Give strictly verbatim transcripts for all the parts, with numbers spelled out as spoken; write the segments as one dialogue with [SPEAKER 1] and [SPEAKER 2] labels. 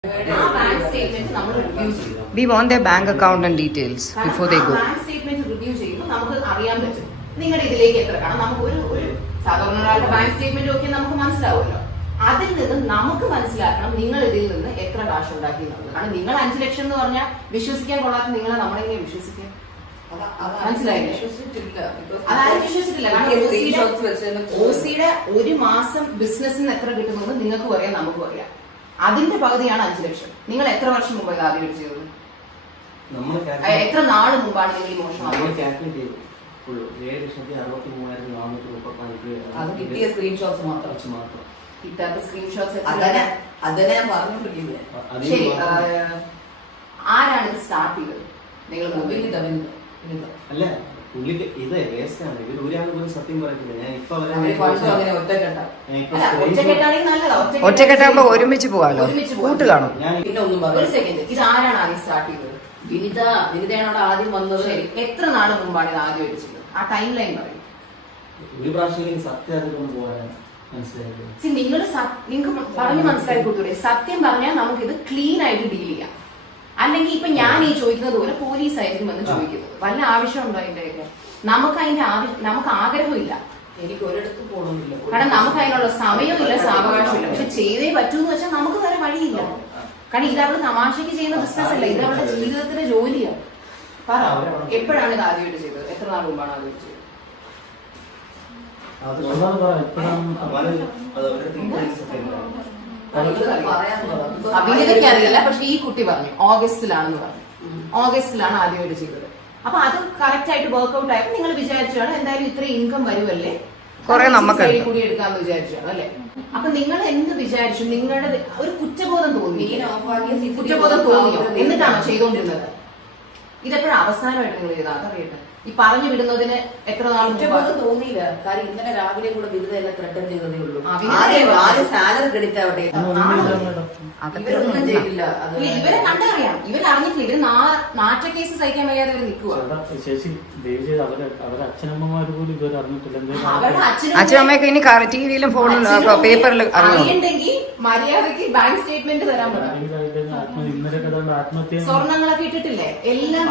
[SPEAKER 1] We want their bank account and details before they go.
[SPEAKER 2] Bank statement review ചെയ്യുമ്പോൾ നമുക്ക് അറിയാൻ പറ്റും നിങ്ങളുടെ ഇതിലേക്ക് എത്ര കാരണം നമുക്ക് ഒരു ഒരു സാധാരണ ഒരാളുടെ ബാങ്ക് സ്റ്റേറ്റ്മെന്റ് ഒക്കെ നമുക്ക് മനസ്സിലാവുമല്ലോ. അതിൽ നിന്ന് നമുക്ക് മനസ്സിലാക്കണം നിങ്ങൾ ഇതിൽ നിന്ന് എത്ര കാശ് ഉണ്ടാക്കി എന്നുള്ളത്. കാരണം നിങ്ങൾ അഞ്ചു ലക്ഷം എന്ന് പറഞ്ഞാൽ വിശ്വസിക്കാൻ കൊള്ളാത്ത നിങ്ങളെ നമ്മളെങ്ങനെ വിശ്വസിക്കാൻ മനസ്സിലായില്ലേ? അതായത് വിശ്വസിച്ചിട്ടില്ല. കാരണം ഓസിയുടെ ഒരു മാസം ബിസിനസ്സിന് എത്ര കിട്ടുന്നത് നിങ്ങൾക്കും അറിയാം നമുക്കും അറിയാം. അതിന്റെ പകുതിയാണ് അഞ്ചു ലക്ഷം. നിങ്ങൾ എത്ര വർഷം മുമ്പ് ഇത് ആദ്യം ചെയ്തത്? എത്ര നാള് മുമ്പാണ് നിങ്ങൾ ഈ മോഷണം?
[SPEAKER 3] അത് കിട്ടിയ സ്ക്രീൻഷോട്ട്സ് മാത്രം
[SPEAKER 2] കിട്ടാത്ത സ്ക്രീൻഷോട്ട്സ്
[SPEAKER 3] അതന്നെ ഞാൻ പറഞ്ഞോണ്ടിരിക്കുന്നത്.
[SPEAKER 2] ശരി, ആരാണ് ഇത് സ്റ്റാർട്ട് ചെയ്തത്? നിങ്ങൾ
[SPEAKER 3] വിനിത വിനിത
[SPEAKER 4] അല്ല പുള്ളിക്ക് ഇത് വേസ്റ്റാണ്. ഇവർ ഒരാൾ പോലും സത്യം പറയത്തില്ല. ഞാൻ ഇപ്പൊ
[SPEAKER 1] ഒറ്റക്കെട്ടാകുമ്പോ ഒരുമിച്ച് പോവാലോ, കൂട്ട് കാണും.
[SPEAKER 3] പിന്നെ ഒന്നും പറഞ്ഞു.
[SPEAKER 2] ഒരു സെക്കൻഡ്, ഇത് ആരാണ് ആദ്യം സ്റ്റാർട്ട് ചെയ്തത്?
[SPEAKER 3] വിനിത വിനിതയാണ് അവിടെ ആദ്യം വന്നത്.
[SPEAKER 2] ശരി, എത്ര നാള് മുമ്പാണ് ഇത് ആദ്യം അടിച്ചത്? ആ ടൈം ലൈൻ പറയും.
[SPEAKER 4] ഒരു പ്രാവശ്യം സത്യം അതുകൊണ്ട് പോകാൻ മനസ്സിലായത്.
[SPEAKER 2] നിങ്ങൾ നിങ്ങൾക്ക് പറഞ്ഞു മനസ്സിലാക്കി കൊടുത്തൂടെ? സത്യം പറഞ്ഞാൽ നമുക്കിത് ക്ലീൻ ആയിട്ട് ഡീൽ ചെയ്യാം. അല്ലെങ്കിൽ ഇപ്പൊ ഞാൻ ഈ ചോദിക്കുന്നത് പോലെ പോലീസ് ആയിരിക്കും വന്ന് ചോദിക്കുന്നത്. വല്ല ആവശ്യമുണ്ടോ അതിന്റെയൊക്കെ? നമുക്ക് അതിന്റെ ആവശ്യം നമുക്ക് ആഗ്രഹമില്ല.
[SPEAKER 3] എനിക്ക് ഒരിടത്ത് പോകണമെന്നില്ല.
[SPEAKER 2] കാരണം നമുക്ക് അതിനുള്ള സമയമില്ല, സാവകാശമില്ല. പക്ഷെ ചെയ്തേ പറ്റൂന്ന് വെച്ചാൽ നമുക്ക് വേറെ വഴിയില്ല. കാരണം ഇത് അവള് തമാശക്ക് ചെയ്യുന്ന ബിസിനസ് അല്ല, ഇത് അവളുടെ ജീവിതത്തിന്റെ ജോലിയാണ്. പറ, എപ്പോഴാണ് ഇത് ആദ്യമായിട്ട് ചെയ്തത്? എത്ര നാൾ മുമ്പാണ് ആദ്യമായിട്ട് ചെയ്തത്? അഭിനേതയ്ക്ക് അറിയില്ല, പക്ഷെ ഈ കുട്ടി പറഞ്ഞു ഓഗസ്റ്റിലാണെന്ന് പറഞ്ഞു. ഓഗസ്റ്റിലാണ് ആദ്യമായിട്ട് ചെയ്തത്. അപ്പൊ അത് കറക്റ്റ് ആയിട്ട് വർക്ക്ഔട്ട് ആയപ്പോ നിങ്ങൾ വിചാരിച്ചാണ് എന്തായാലും ഇത്ര ഇൻകം വരുമല്ലേ,
[SPEAKER 1] കുറെ നമുക്ക്
[SPEAKER 2] കൂടി എടുക്കാന്ന് വിചാരിച്ചാണ് അല്ലെ? അപ്പൊ നിങ്ങൾ എന്ത് വിചാരിച്ചു? നിങ്ങളുടെ ഒരു കുറ്റബോധം തോന്നി, കുറ്റബോധം തോന്നിയോ? എന്നിട്ടാണോ ചെയ്തുകൊണ്ടിരുന്നത്? ഇതെപ്പോഴും അവസാനമായിട്ട് നിങ്ങൾ ചെയ്താൽ അതറിയട്ടെ. ഈ പറഞ്ഞു വിടുന്നതിന് എത്ര നാൾ
[SPEAKER 3] കുറ്റബോധം തോന്നിയില്ല. കാര്യം ഇന്നലെ രാവിലെ കൂടെ വിരുദ്ധ എല്ലാം ത്രട്ടൻ ചെയ്തതേ ഉള്ളൂ. സാലറി ക്രെഡിറ്റ് ആവട്ടെ, ഇവരൊന്നും ചെയ്തില്ല.
[SPEAKER 2] ഇവരെ കണ്ടറിയാം, ഇവർ അറിഞ്ഞിട്ടില്ല. ഇവര് നാറ്റ കേസ് സഹിക്കാൻ വയ്യാതെ ഇവർ നിൽക്കുക.
[SPEAKER 1] അച്ഛനമ്മയൊക്കെ ഇനി ടി വിയിലും ഫോണിലും പേപ്പറിൽ
[SPEAKER 2] അറിയണ്ടെങ്കിൽ മര്യാദക്ക് ബാങ്ക് സ്റ്റേറ്റ്മെന്റ് തരാൻ പറ്റും. സ്വർണ്ണങ്ങളൊക്കെ ഇട്ടിട്ടില്ലേ എല്ലാം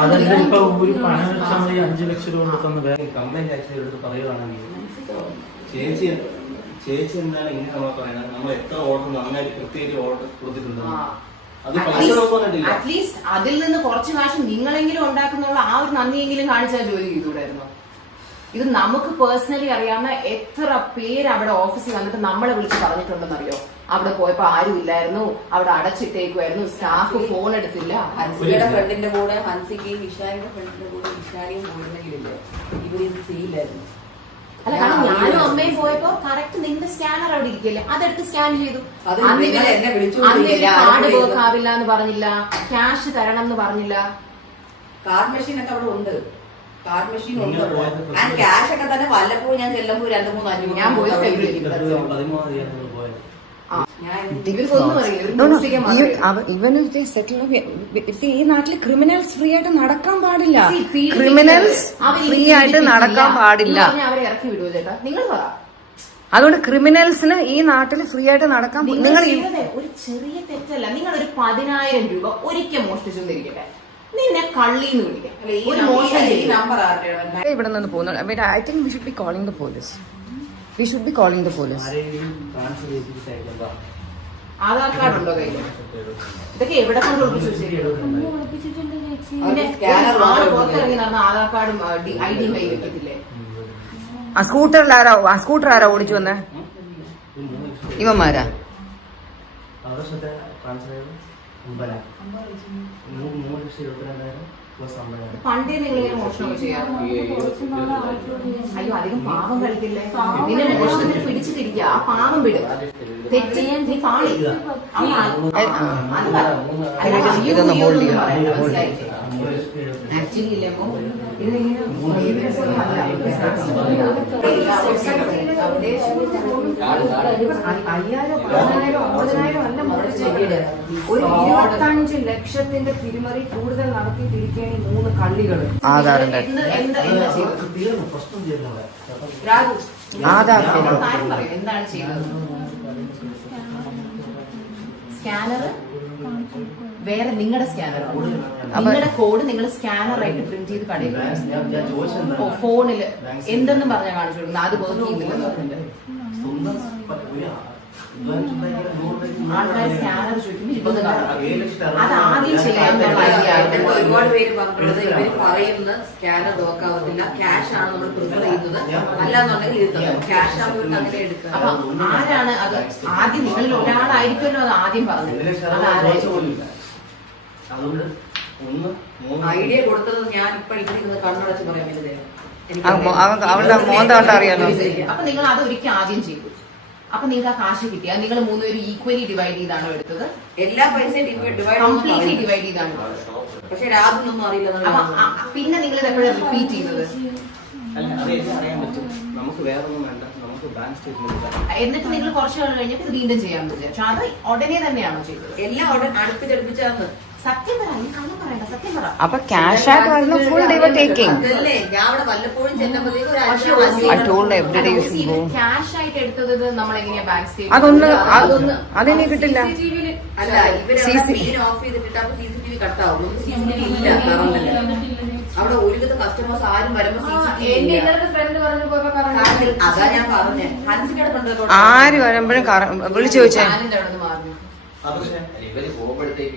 [SPEAKER 4] കംപ്ലൈന്റ് ആക്ച്വലി എടുത്ത് പറയുവാണെങ്കിൽ ചേച്ചി ചേച്ചി എന്താണ് ഇങ്ങനെ നമ്മൾ പറയുന്നത്? നമ്മൾ എത്ര ഓർഡർ നന്നായിട്ട് കൃത്യമായിട്ട് ഓർഡർ കൊടുത്തിട്ടുണ്ട്. അത്
[SPEAKER 2] അറ്റ്ലീസ്റ്റ് അതിൽ നിന്ന് കുറച്ച് കാശ് നിങ്ങളെങ്കിലും ഉണ്ടാക്കുന്നുള്ള ആ ഒരു നന്ദിയെങ്കിലും കാണിച്ചാൽ ജോലി ചെയ്തുകൂടായിരുന്നു. ഇത് നമുക്ക് പേഴ്സണലി അറിയാവുന്ന എത്ര പേര് അവിടെ ഓഫീസിൽ വന്നിട്ട് നമ്മളെ വിളിച്ച് പറഞ്ഞിട്ടുണ്ടെന്നറിയോ? അവിടെ പോയപ്പോ ആരും ഇല്ലായിരുന്നു, അവിടെ അടച്ചിട്ടേക്കുമായിരുന്നു, സ്റ്റാഫ് ഫോൺ എടുത്തില്ല.
[SPEAKER 3] ഹൻസിയുടെ ഫ്രണ്ടിന്റെ കൂടെ ഹൻസിക്കയും ഇഷാനിയുടെ ഫ്രണ്ടിന്റെ കൂടെ ഇഷാനിയും പോയിരുന്നെങ്കിലില്ലേ ഇവർ ഇത് ചെയ്യില്ലായിരുന്നു.
[SPEAKER 2] അല്ല, കാരണം ഞാനും അമ്മയും പോയപ്പോ കറക്റ്റ് നിന്റെ സ്കാനർ അവിടെ ഇരിക്കല്ലേ, അതെടുത്ത് സ്കാൻ ചെയ്തു. കാർഡ് വർക്ക് ആവില്ല എന്ന് പറഞ്ഞില്ല, ക്യാഷ് തരണം എന്ന് പറഞ്ഞില്ല.
[SPEAKER 3] കാർഡ് മെഷീൻ ഒക്കെ അവിടെ ഉണ്ട്, കാർഡ് മെഷീൻ ഉണ്ട്. ഞാൻ ക്യാഷ് ഒക്കെ തന്നെ വല്ലപ്പോഴും ഞാൻ ചെല്ലുമ്പോൾ രണ്ടു മൂന്ന് അഞ്ഞൂറ് ഞാൻ പോയി
[SPEAKER 1] ഇവന് സെറ്റിൽ ഈ നാട്ടില് ക്രിമിനൽസ് ഫ്രീ ആയിട്ട് നടക്കാൻ പാടില്ല. ക്രിമിനൽസ് ഫ്രീ ആയിട്ട് നടക്കാൻ പാടില്ല.
[SPEAKER 2] അവരെ ഇറക്കി വിടുവോ ചേട്ടാ? നിങ്ങൾ പറ.
[SPEAKER 1] അതുകൊണ്ട് ക്രിമിനൽസിന് ഈ നാട്ടിൽ ഫ്രീ ആയിട്ട് നടക്കാൻ നിങ്ങൾ
[SPEAKER 2] ഒരു ചെറിയ തെറ്റല്ല. നിങ്ങൾ ഒരു പതിനായിരം രൂപ ഒരിക്കൽ മോഷ്ടിച്ചെന്നിരിക്കട്ടെ, നിന്നെ കള്ളിന്ന് വിളിക്കാം. ഒരു മോശം
[SPEAKER 1] ഇവിടെ നിന്ന് പോകുന്നു. I think we should be calling the police. We should be calling the police.
[SPEAKER 2] Aadhaar card ഉണ്ടോ കയ്യിൽ? ഇതൊക്കെ എവിടെ കൊണ്ട് പുറത്തിറങ്ങി നടന്ന ആധാർ കാർഡും ഐ ഡിയും കയ്യിൽ വെക്കത്തില്ലേ?
[SPEAKER 1] ആ സ്കൂട്ടറിൽ ആരാ ആ സ്കൂട്ടർ ആരാ ഓടിച്ചു വന്നേ? ഇവന്മാരാ?
[SPEAKER 2] പണ്ടേ നിങ്ങൾ മോഷണം ചെയ്യാം. അയ്യോ, അധികം പാവം കളിക്കില്ലേ? നിന്നെ മോഷണത്തിന് പിടിച്ചു തിരിക്കുക, ആ പാവം വിടും. തെറ്റ് ചെയ്യാൻ നീ പാളി.
[SPEAKER 1] ഇതൊന്ന് ഹോൾഡ് ചെയ്യാം.
[SPEAKER 2] ആക്ച്വലി ഇല്ലേ അയ്യായിരം പതിനായിരം ഒമ്പതിനായിരം അല്ല മുറിച്ചത്. ഒരു ഇരുപത്തഞ്ച് ലക്ഷത്തിന്റെ തിരിമറി കൂടുതൽ നടത്തിയിട്ടിരിക്കുകയാണ് ഈ മൂന്ന് കള്ളികൾ.
[SPEAKER 1] ആധാറിന്റെ ആധാർ
[SPEAKER 2] എന്താണ് ചെയ്തത്? സ്കാനർ വേറെ നിങ്ങളുടെ സ്കാനർ കോഡ് നിങ്ങളുടെ കോഡ് നിങ്ങൾ സ്കാനറായിട്ട് പ്രിന്റ് ചെയ്ത് കടയിൽ
[SPEAKER 4] ഞാൻ ഞാൻ ചോദിച്ചത്
[SPEAKER 2] ഓ ഫോണില് എന്തെന്ന് പറഞ്ഞാൽ കാണിച്ചു കൊടുക്കുന്നത് അത് വർക്ക് ചെയ്യുന്നില്ല
[SPEAKER 4] സ്വന്തം ഒരു അഡ്വാൻസ് ഉണ്ടാക്കിയ നൂറ്
[SPEAKER 2] ആൾക്കാർ സ്കാനർ ചോദിക്കുമ്പോൾ ഇരുപത് കാണും
[SPEAKER 4] ഏഴ് ലക്ഷത്തി
[SPEAKER 2] അത് ആദ്യം ചെയ്യാനുള്ള ഐഡിയ
[SPEAKER 3] എന്നിട്ട് ഒരുപാട് പേര് പറഞ്ഞിട്ടുള്ളത് ഇവര് പറയുന്ന സ്കാനർ നോക്കാവത്തില്ല, ക്യാഷ് ആണ് നമ്മൾ പ്രിഫർ ചെയ്യുന്നത്, അല്ലാന്നുണ്ടെങ്കിൽ ഇത് ക്യാഷ് ആകുമ്പോൾ അങ്ങനെ എടുക്കുക.
[SPEAKER 2] അപ്പൊ ആരാണ് അത് ആദ്യം നിങ്ങളിൽ ഒരാളായിരിക്കുമല്ലോ അത് ആദ്യം പറഞ്ഞത് അത് ആരായിരിക്കും
[SPEAKER 4] അതുകൊണ്ട് ഒന്ന് മൂന്ന്
[SPEAKER 3] ഐഡിയ കൊടുത്തത് ഞാൻ ഇപ്പൊ ഇരിക്കുന്നത് കണ്ണടച്ച് പറയാൻ പറ്റുന്നത്
[SPEAKER 1] അവളുടെ മോന്ത കണ്ടാ അറിയാലോ.
[SPEAKER 2] അപ്പൊ നിങ്ങൾ അത് ഒരിക്കൽ ആദ്യം ചെയ്തു. അപ്പൊ നിങ്ങൾക്ക് ആ കാശ് കിട്ടിയ നിങ്ങൾ മൂന്നുപേരും ഈക്വലി ഡിവൈഡ് ചെയ്താണോ എടുത്തത്?
[SPEAKER 3] എല്ലാ പൈസയും ഡിവൈഡ്
[SPEAKER 2] കംപ്ലീറ്റ്ലി ഡിവൈഡ് ചെയ്താണ്.
[SPEAKER 3] പക്ഷെ രാത്രിയൊന്നും അറിയില്ല.
[SPEAKER 2] അപ്പൊ ആ- പിന്നെ നിങ്ങൾ ഇത് എപ്പോഴും റിപ്പീറ്റ് ചെയ്യുന്നത്?
[SPEAKER 4] അല്ല അത് എനിക്ക് അറിയാൻ പറ്റും. നമുക്ക് വേറെ ഒന്നും വേണ്ട, നമുക്ക് ബാങ്ക് സ്റ്റേറ്റ്മെന്റ്
[SPEAKER 2] എന്നിട്ട് നിങ്ങൾ കുറച്ച് നാൾ കഴിഞ്ഞിട്ട് ഇത് വീണ്ടും ചെയ്യാമെന്ന് വിചാരിച്ചു. അത് ഉടനെ തന്നെയാണോ ചെയ്തത്?
[SPEAKER 3] എല്ലാം അവിടെ അടുപ്പിച്ചടുപ്പിച്ചാന്ന്
[SPEAKER 2] സത്യം പറ, നീ കള്ളം പറയണ്ട, സത്യം പറ.
[SPEAKER 1] അപ്പൊ ക്യാഷ് ആയിട്ട് വരുന്ന ഫുൾ ഡേ ടേക്കിംഗ്.
[SPEAKER 3] അതല്ലേ ഞാൻ അവിടെ വല്ലപ്പോഴും ചെന്നപ്പോഴത്തേക്ക് ഒരു
[SPEAKER 2] പക്ഷേ
[SPEAKER 3] അഞ്ച്
[SPEAKER 1] I told every day you should go.
[SPEAKER 2] Cash ആയിട്ട് എടുത്തത് നമ്മൾ എങ്ങനെയാ ബാങ്ക്
[SPEAKER 1] അതൊന്ന് അത് അതിനി കിട്ടില്ല.
[SPEAKER 3] അല്ല ഇവര്
[SPEAKER 1] സി സി-
[SPEAKER 3] മീൻ ഓഫ് ചെയ്തിട്ട് അപ്പൊ സി സി ടി വി കട്ടാവും. സി സി ടി വി ഇല്ല കറണ്ടില്. അവിടെ ഒരുവിധ കസ്റ്റമേഴ്സ് ആരും വരുമ്പോ സി സി ടി വി
[SPEAKER 2] എന്റെ
[SPEAKER 3] ഇല്ല.
[SPEAKER 2] ഇന്നലത്തെ ഫ്രണ്ട് പറഞ്ഞു പോയപ്പോ പറഞ്ഞു
[SPEAKER 3] അതാ ഞാൻ പറഞ്ഞേ ഹൻസിക്കടെ കണ്ടോ
[SPEAKER 1] ആര് വരുമ്പോഴും കറ- വിളിച്ചു ചോദിച്ചേ
[SPEAKER 2] ഞാനിന്റെ അവിടെ നിന്ന് മാറി.
[SPEAKER 4] അത് പക്ഷേ
[SPEAKER 5] ഇവര് പോകുമ്പോഴത്തേക്ക്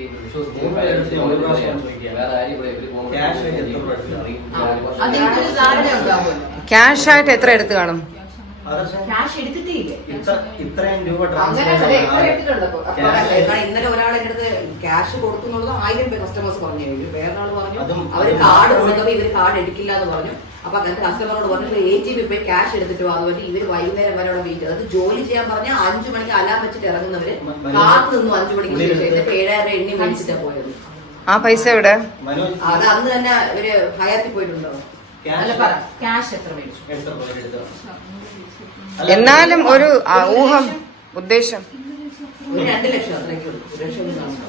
[SPEAKER 4] ക്യാഷ് ആയിട്ട് എത്ര രൂപ
[SPEAKER 2] അത് നിങ്ങൾക്കൊരു ധാരണ ഉണ്ടാവുമല്ലോ.
[SPEAKER 1] ക്യാഷ് ആയിട്ട് എത്ര എടുത്ത് കാണും?
[SPEAKER 4] അത് പക്ഷേ
[SPEAKER 2] ക്യാഷ് എടുത്തിട്ടേ ഇല്ലേ?
[SPEAKER 4] ഇത്ര ഇത്രയും രൂപ
[SPEAKER 2] അങ്ങനെ
[SPEAKER 4] ട്രാൻസ്ഫർ
[SPEAKER 2] അല്ലേ, എത്ര എടുത്തിട്ടുണ്ടോ അപ്പൊ? അപ്പൊ
[SPEAKER 3] കാരണം ഇന്നലെ ഒരാൾ എന്റെ അടുത്ത് ക്യാഷ് കൊടുക്കുന്നുള്ളത് ആയിരം പേര് കസ്റ്റമേഴ്സ് പറഞ്ഞു. വേറെ ആള് പറഞ്ഞു
[SPEAKER 4] അതും
[SPEAKER 3] അവര് കാർഡ് കൊടുക്കുമ്പോ ഇവര് കാർഡ് എടുക്കില്ല എന്ന് പറഞ്ഞു. അപ്പൊ അങ്ങനത്തെ കസ്റ്റമറോട് പറഞ്ഞു എ ടി ബി പോയി ക്യാഷ് എടുത്തിട്ട് പോകും. അതുപോലെ ഇവര് വൈകുന്നേരം വരെ അവിടെ വെയിറ്റ് ചെയ്തു. അത് ജോലി ചെയ്യാൻ പറഞ്ഞാൽ അഞ്ചു മണിക്ക് അലാം വെച്ചിട്ട് ഇറങ്ങുന്നവര് കാത്തു നിന്നു അഞ്ചു മണിക്ക് ശേഷം. എന്നിട്ട് ഏഴായിരം എണ്ണി മേടിച്ചിട്ടാ പോയത്.
[SPEAKER 1] ആ പൈസ എവിടെ?
[SPEAKER 4] മനോജ്
[SPEAKER 3] അത് അന്ന് തന്നെ ഒരു ഹയാത്തിൽ പോയിട്ടുണ്ടോ?
[SPEAKER 2] അല്ല
[SPEAKER 4] ക്യാഷ്
[SPEAKER 2] പറ, ക്യാഷ് എത്ര മേടിച്ചു?
[SPEAKER 4] എത്ര രൂപ എടുത്തോ?
[SPEAKER 1] എന്നാലും ഒരു ആ, ഊഹം ഉദ്ദേശം.
[SPEAKER 3] ഒരു രണ്ട് ലക്ഷം അത്രയൊക്കെ ഉള്ളൂ. ഒരു ലക്ഷം ഒന്നും കാണും.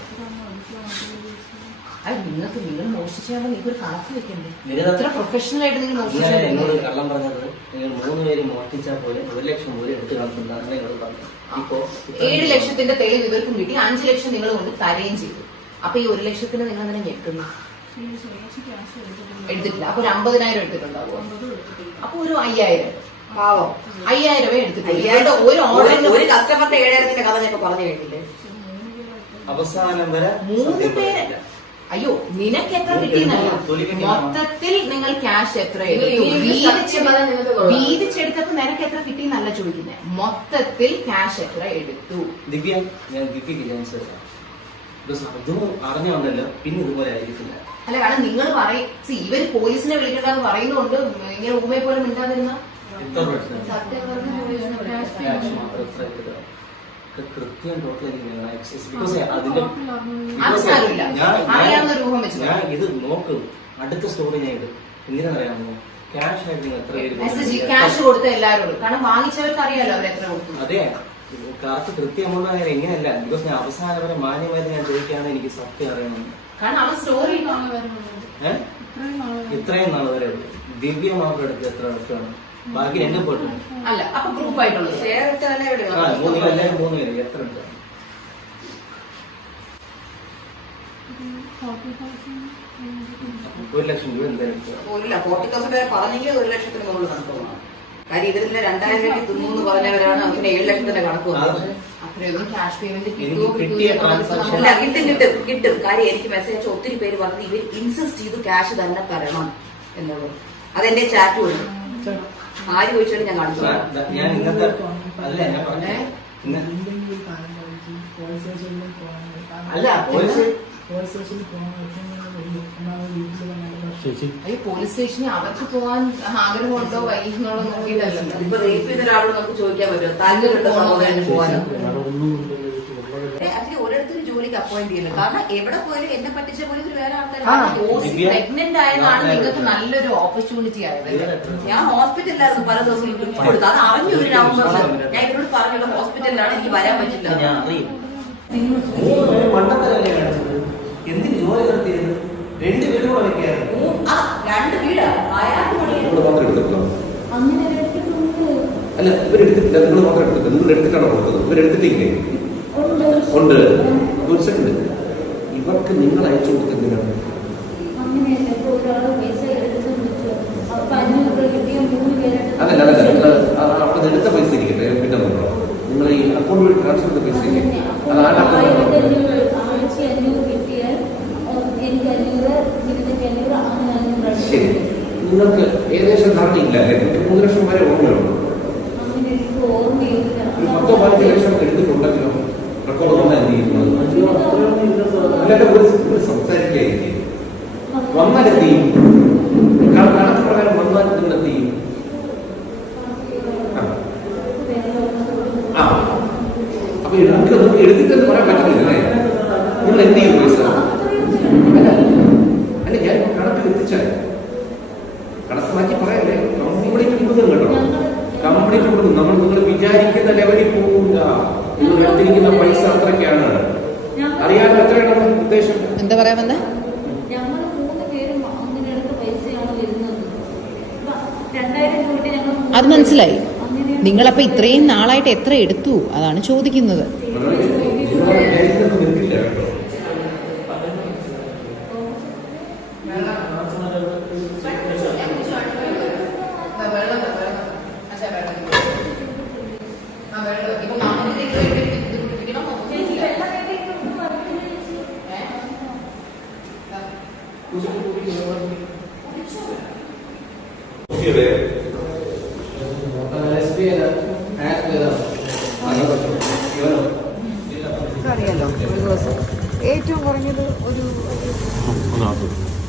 [SPEAKER 2] അത് നിങ്ങൾക്ക് നിങ്ങൾ മോഷിച്ചാൽ നിങ്ങൾക്ക് ഒരു കണക്ക് വെക്കണ്ടേ?
[SPEAKER 4] നിങ്ങൾ
[SPEAKER 2] എത്ര പ്രൊഫഷണൽ ആയിട്ട് നിങ്ങൾ
[SPEAKER 4] ഇന്നലെ എന്നോട്
[SPEAKER 2] മോഷിച്ചു?
[SPEAKER 4] കള്ളം പറഞ്ഞത് നിങ്ങൾ മൂന്ന് പേര് മോഷ്ടിച്ചാൽ പോലെ ഒരു ലക്ഷം പോലെ എടുത്ത് കളഞ്ഞിട്ടുണ്ടെന്ന് എന്നോട് പറഞ്ഞു. ഇപ്പോ
[SPEAKER 2] ഏഴ് ലക്ഷത്തിന്റെ തെളിവ് ഇവർക്കും കിട്ടി, അഞ്ചു ലക്ഷം നിങ്ങൾ കൊണ്ട് തരുകയും ചെയ്തു. അപ്പൊ ഈ ഒരു ലക്ഷത്തിന് നിങ്ങൾ അങ്ങനെ ഞെട്ടുന്നു എടുത്തിട്ടില്ല. അപ്പൊ ഒരു അമ്പതിനായിരം എടുത്തിട്ടുണ്ടാവുമോ? അപ്പൊ ഒരു അയ്യായിരം
[SPEAKER 3] പാവം
[SPEAKER 2] അയ്യായിരമേ എടുത്തിട്ടുള്ളൂ.
[SPEAKER 3] അയ്യായിരം
[SPEAKER 2] ഒരു ഓർഡറിന്
[SPEAKER 3] ഒരു കസ്റ്റമറിന്റെ ഏഴായിരത്തിന്റെ കഥ ഞാൻ ഇപ്പൊ പറഞ്ഞു കേട്ടില്ലേ?
[SPEAKER 4] അവസാനം വരെ
[SPEAKER 2] മൂന്ന്
[SPEAKER 4] സത്യം
[SPEAKER 2] പേര്
[SPEAKER 4] പറഞ്ഞില്ല.
[SPEAKER 2] അയ്യോ നിനക്ക് എത്ര കിട്ടിയെന്നല്ല, മൊത്തത്തിൽ നിങ്ങൾ ക്യാഷ് എത്ര എടുത്തു, വീതിച്ച്- വീതിച്ചെടുത്തപ്പോ നിനക്ക് എത്ര കിട്ടിയെന്നല്ല ചോദിക്കുന്നത്, മൊത്തത്തിൽ ക്യാഷ് എത്ര എടുത്തു.
[SPEAKER 4] ദിവ്യ ഞാൻ ദിവ്യക്ക് ചാൻസ് തരാം. ബിക്കോസ് അതും അറിഞ്ഞു വന്നല്ലോ പിന്നെ ഇതുപോലെ ആയിരിക്കില്ല.
[SPEAKER 2] അല്ല കാരണം നിങ്ങൾ പറയും ഇവര് പോലീസിനെ വിളിക്കണ്ടെന്ന് പറയുന്നതുകൊണ്ട് ഇങ്ങനെ ഊമയെ പോലെ മിണ്ടാതിരുന്ന
[SPEAKER 4] എത്ര രൂപ എടുത്തത്?
[SPEAKER 2] സത്യം പറഞ്ഞ പോലീസിനെ
[SPEAKER 4] ക്യാഷ്
[SPEAKER 2] വിളിക്കാൻ
[SPEAKER 4] മാത്രം എത്ര എടുത്തത്? ഒക്കെ കൃത്യം ടോട്ടൽ എനിക്ക് വേണം. Access. Because അതിന്റെ
[SPEAKER 2] അത് സാരമില്ല.
[SPEAKER 4] ഞാൻ-
[SPEAKER 2] അറിയാവുന്ന ഒരു ഊഹം വെച്ച്
[SPEAKER 4] ഞാൻ ഇത് നോക്കും. അടുത്ത സ്റ്റോറി ഞാൻ ഇത് എന്തിനാണെന്നറിയാമോ? ക്യാഷ് ആയിട്ട് നിങ്ങൾ എത്ര പേര്
[SPEAKER 2] മെസ്സേജ് ക്യാഷ് കൊടുത്ത എല്ലാവരോടും, കാരണം വാങ്ങിച്ചവർക്ക് അറിയാലോ അവർ എത്ര കൊടുത്തു.
[SPEAKER 4] അതെ കറക്റ്റ് കൃത്യമുള്ള കാര്യം എങ്ങനെയല്ല. ബിക്കോസ് ഞാൻ അവസാനം വരെ മാന്യമായിട്ട് ഞാൻ ചോദിക്കുകയാണ് എനിക്ക് സത്യം അറിയണം.
[SPEAKER 2] കാരണം അവൻ സ്റ്റോറി
[SPEAKER 4] ഏഹ് ഇത്രയും നാൾ വരെ ദിവ്യ മാത്രം എടുത്ത് എത്ര എടുത്താണ്? ബാക്കി എന്നെ പോട്ടു.
[SPEAKER 2] അല്ല അപ്പൊ ഗ്രൂപ്പ് ആയിട്ടുള്ളത്
[SPEAKER 3] ഷെയർ ഇട്ടാലേ എവിടെ
[SPEAKER 4] ആ മൂന്ന് പേര് എല്ലാവരും മൂന്ന് പേര് എത്ര എടുത്താണ്? ഒരു ലക്ഷം രൂപ എന്തായാലും എടുത്തതാണ്.
[SPEAKER 3] ഇല്ല ഫോർട്ടി തൗസൻഡ് വരെ പറഞ്ഞെങ്കിൽ ഒരു ലക്ഷത്തിന് മുകളിൽ കണക്ക് പോകണം. കാര്യം ഇതിൽ രണ്ടായിരം രൂപ തിന്നു പറഞ്ഞവരാണ് അവന് ഏഴ് ലക്ഷത്തിന്റെ കണക്ക് വന്നത്.
[SPEAKER 2] അത്രയൊന്നും ക്യാഷ് പേയ്മെന്റ്
[SPEAKER 4] എനിക്ക് കിട്ടിയ transaction-
[SPEAKER 3] അല്ല കിട്ടും കിട്ടും കിട്ടും. കാര്യം എനിക്ക് മെസ്സേജ് അയച്ച ഒത്തിരി പേര് പറഞ്ഞത് ഇവർ ഇൻസിസ്റ്റ് ചെയ്തു ക്യാഷ് തന്നെ തരണം എന്നുള്ളത്. അതെന്റെ ചാറ്റ് വരും. ആര് ചോദിച്ചാലും ഞാൻ കാണിച്ചു തരാം.
[SPEAKER 4] ഞാൻ- ഞാൻ ഇന്നത്തെ അല്ല ഞാൻ പറഞ്ഞേ ഇന്ന് അല്ല പോലീസ്
[SPEAKER 2] ഈ പോലീസ് സ്റ്റേഷനിൽ അവർക്ക് പോകാൻ ആഗ്രഹമുണ്ടോ വൈകുന്നുണ്ടോ നോക്കിയിട്ടല്ലോ.
[SPEAKER 3] ഇപ്പൊ റേപ്പ് ചെയ്ത ഒരാളോട് നമുക്ക് ചോദിക്കാൻ പറ്റുമോ താല്പര്യമുണ്ടോ സഹോദരന് പോകാനോ? അതിന് ഓരോരുത്തരും ജോലിക്ക് അപ്പോയിന്റ് ചെയ്യുന്നത്. കാരണം എവിടെ പോയാലും എന്നെ പറ്റിച്ച പോലെ ഒരു വേറെ ആൾക്കാർ
[SPEAKER 2] പ്രഗ്നന്റ് ആയതാണ് നിങ്ങൾക്ക് നല്ലൊരു ഓപ്പർച്യൂണിറ്റി ആയത്.
[SPEAKER 3] ഞാൻ ഹോസ്പിറ്റലിലായിരുന്നു പല ദിവസം ട്രിപ്പ് കൊടുത്തു. അത് അറിഞ്ഞു ഒരു നവംബറിൽ ഞാൻ ഇവരോട് പറഞ്ഞുള്ള ഹോസ്പിറ്റലിലാണ് എനിക്ക് വരാൻ പറ്റില്ല.
[SPEAKER 4] ഞാൻ അറിയും പണ്ടത്തെ കല്യാണം എന്തിന് ജോലി നടത്തിയത്? രണ്ട് വീട് കൂടെ വെക്കായിരുന്നു.
[SPEAKER 3] ആ രണ്ട് വീടാ അയാൾക്ക്
[SPEAKER 6] നിങ്ങൾ മാത്രം എടുത്തിട്ടുള്ളൂ. അല്ല ഇവരെടുത്തിട്ടില്ല, നിങ്ങൾ മാത്രം എടുത്തിട്ടില്ല. നിങ്ങൾ എടുത്തിട്ടാണോ കൊടുത്തത്? ഇവരെടുത്തിട്ടില്ലേ? ഉണ്ട്. ഒരു സെക്കൻഡ്. ഇവർക്ക് നിങ്ങൾ അയച്ചു കൊടുത്തെന്തിനാണ്?
[SPEAKER 5] അങ്ങനെയല്ല, ഇപ്പൊ ഒരാള് പൈസ എടുത്തു വെച്ചു, അപ്പൊ അഞ്ഞൂറ് രൂപ കിട്ടിയ മൂന്ന് പേരായിട്ട്
[SPEAKER 6] അതല്ല അതല്ല നിങ്ങൾ അവിടെ എടുത്ത പൈസ ഇരിക്കട്ടെ, പിന്നെ നോക്കണം. നിങ്ങൾ ഈ അക്കൗണ്ട് വഴി ട്രാൻസ്ഫർ ചെയ്ത പൈസ ഇല്ലേ, അത് ആരുടെ
[SPEAKER 5] ആയിരത്തി
[SPEAKER 6] അക്കൗണ്ട്?
[SPEAKER 5] അഞ്ഞൂറ് ആഴ്ച അഞ്ഞൂറ് കിട്ടിയാൽ എനിക്ക് അഞ്ഞൂറ്, ഇരുന്നൂറ്റി അഞ്ഞൂറ്, അങ്ങനെ അഞ്ഞൂറ്.
[SPEAKER 6] ശരി, നിങ്ങൾക്ക് ഏകദേശം ധാരണ ഇല്ല അല്ലേ? നിങ്ങൾക്ക് മൂന്ന് ലക്ഷം വരെ ഓർമ്മയുള്ളൂ.
[SPEAKER 5] അങ്ങനെ എനിക്ക് ഓർമ്മയില്ല.
[SPEAKER 6] ഒരു പത്തോ പതിനഞ്ച് ലക്ഷം എടുത്തിട്ടുണ്ടെങ്കിലോ റെക്കോർഡ് വന്നാൽ എന്ത് ചെയ്യുന്നത്? അല്ലാതെ ഒരു ഒരു സംസാരിക്കുകയായിരിക്കും. വന്നാൽ എന്ത് ചെയ്യും? കണക്ക് പ്രകാരം വന്നാൽ നിങ്ങൾ എന്ത് ചെയ്യും? ആ അപ്പൊ നമുക്ക് നമുക്ക് എടുത്തിട്ടെന്ന് പറയാൻ പറ്റുന്നില്ലേ? നിങ്ങൾ എന്ത് ചെയ്യും പൈസ? അല്ല അല്ല ഞാൻ കണക്ക് എത്തിച്ചാൽ കണക്ക് മാറ്റി പറയല്ലേ, കംപ്ലീറ്റ് കൊടുക്കും കേട്ടോ. കംപ്ലീറ്റ് കൊടുക്കും. നമ്മൾ നിങ്ങൾ വിചാരിക്കുന്ന ലെവലിൽ പോകില്ല. നിങ്ങൾ എടുത്തിരിക്കുന്ന പൈസ അത്രയ്ക്കാണ്. അറിയാൻ എത്രയാണ് ഉദ്ദേശം?
[SPEAKER 1] എന്താ പറയാൻ വന്നേ?
[SPEAKER 5] ഞങ്ങൾ മൂന്ന് പേരും അങ്ങനെ എടുത്ത പൈസയാണ് വരുന്നത്. രണ്ടായിരം രൂപ ഞങ്ങൾ
[SPEAKER 1] അത് മനസ്സിലായി.
[SPEAKER 5] അങ്ങനെ
[SPEAKER 1] നിങ്ങളപ്പോ ഇത്രയും നാളായിട്ട് എത്ര എടുത്തു അതാണ് ചോദിക്കുന്നത്.
[SPEAKER 6] നിങ്ങൾ വിചാരിക്കുന്നത് നിൽക്കില്ല കേട്ടോ.
[SPEAKER 1] അറിയാലോ, ഒരു ദിവസം ഏറ്റവും കുറഞ്ഞത് ഒരു